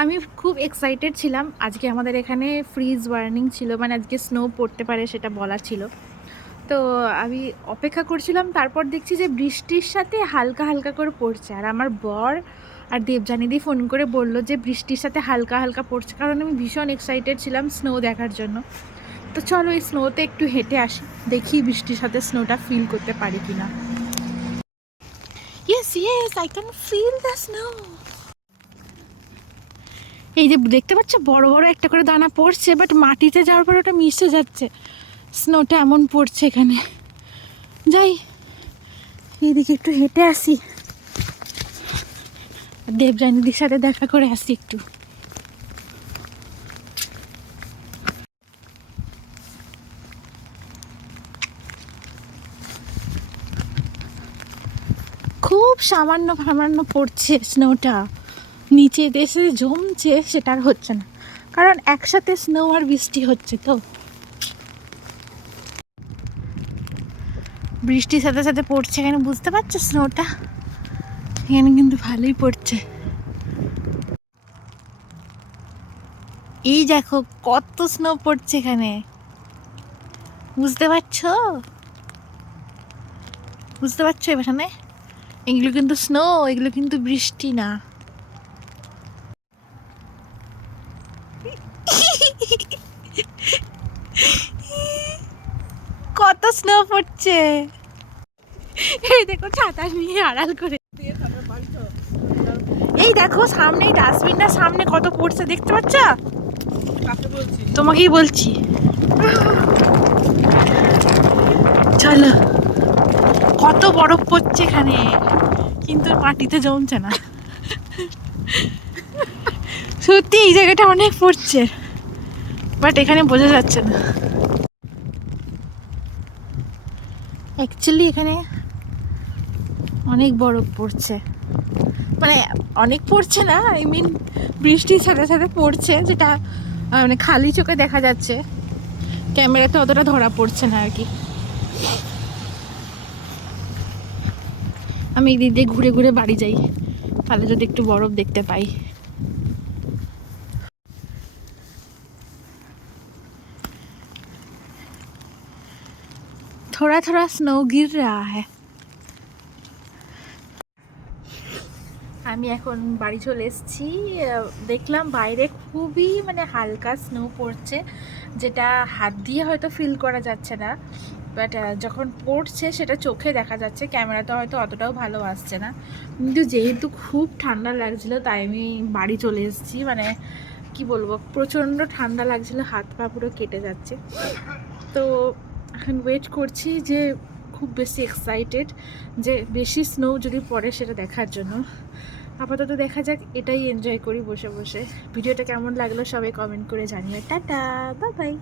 আমি খুব এক্সাইটেড ছিলাম। আজকে আমাদের এখানে ফ্রিজ ওয়ার্নিং ছিল, মানে আজকে স্নো পড়তে পারে সেটা বলা ছিল। তো আমি অপেক্ষা করছিলাম, তারপর দেখছি যে বৃষ্টির সাথে হালকা হালকা করে পড়ছে। আর আমার বর আর দেবযানীদি ফোন করে বললো যে বৃষ্টির সাথে হালকা হালকা পড়ছে, কারণ আমি ভীষণ এক্সাইটেড ছিলাম স্নো দেখার জন্য। তো চলো এই স্নোতে একটু হেঁটে আসি, দেখি বৃষ্টির সাথে স্নোটা ফিল করতে পারি কিনা। Yes yes, I can feel the snow. এই যে দেখতে পাচ্ছ বড় বড় একটা করে দানা পড়ছে, বাট মাটিতে যাওয়ার পর ওটা মিশে যাচ্ছে। স্নোটা এমন পড়ছে এখানে। যাই এইদিকে একটু হেঁটে আসি, দেবযানীদির সাথে দেখা করে আসি একটু। খুব সামান্য সামান্য পড়ছে স্নোটা, নিচে এসে জমছে, সেটা আর হচ্ছে না, কারণ একসাথে স্নো আর বৃষ্টি হচ্ছে। তো বৃষ্টির সাথে সাথে পড়ছে এখানে, বুঝতে পারছো স্নোটা এখানে কিন্তু ভালোই পড়ছে। এই দেখো কত স্নো পড়ছে এখানে, বুঝতে পারছো? বুঝতে পারছো এখানে? এগুলো কিন্তু স্নো, এগুলো কিন্তু বৃষ্টি না। কত স্নো পড়ছে, এই দেখো ছাতা নিয়ে আড়াল করে। এই দেখো সামনেই ডাস্টবিনটা, সামনে কত পড়ছে দেখতে পাচ্ছ? তোমাকেই বলছি। চলো, কত বরফ পড়ছে এখানে, কিন্তু মাটিতে জমছে না। সত্যি এই জায়গাটা অনেক পড়ছে, বাট এখানে বোঝা যাচ্ছে না। অ্যাকচুয়ালি এখানে অনেক বরফ পড়ছে, মানে অনেক পড়ছে না, আই মিন বৃষ্টির সাথে সাথে পড়ছে, যেটা মানে খালি চোখে দেখা যাচ্ছে, ক্যামেরাতে অতটা ধরা পড়ছে না আর কি। আমি এই দিক দিয়ে ঘুরে ঘুরে বাড়ি যাই, তাহলে যদি একটু বরফ দেখতে পাই। थोड़ा थोड़ा स्नो गिर रहा है। আমি এখন বাড়ি চলে এসেছি। দেখলাম বাইরে খুবই মানে হালকা স্নো পড়ছে, যেটা হাত দিয়ে হয়তো ফিল করা যাচ্ছে না, বাট যখন পড়ছে সেটা চোখে দেখা যাচ্ছে, ক্যামেরাতে হয়তো অতটাও ভালো আসছে না। কিন্তু যেহেতু খুব ঠান্ডা লাগছিলো তাই আমি বাড়ি চলে এসেছি। মানে কি বলবো, প্রচণ্ড ঠান্ডা লাগছিলো, হাত পা পুরো কেটে যাচ্ছে। তো এখন ওয়েট করছি, যে খুব বেশি এক্সাইটেড যে বেশি স্নো যদি পড়ে সেটা দেখার জন্য। আপাতত দেখা যাক, এটাই এনজয় করি বসে বসে। ভিডিওটা কেমন লাগলো সবাই কমেন্ট করে জানিও। Tata, bye bye.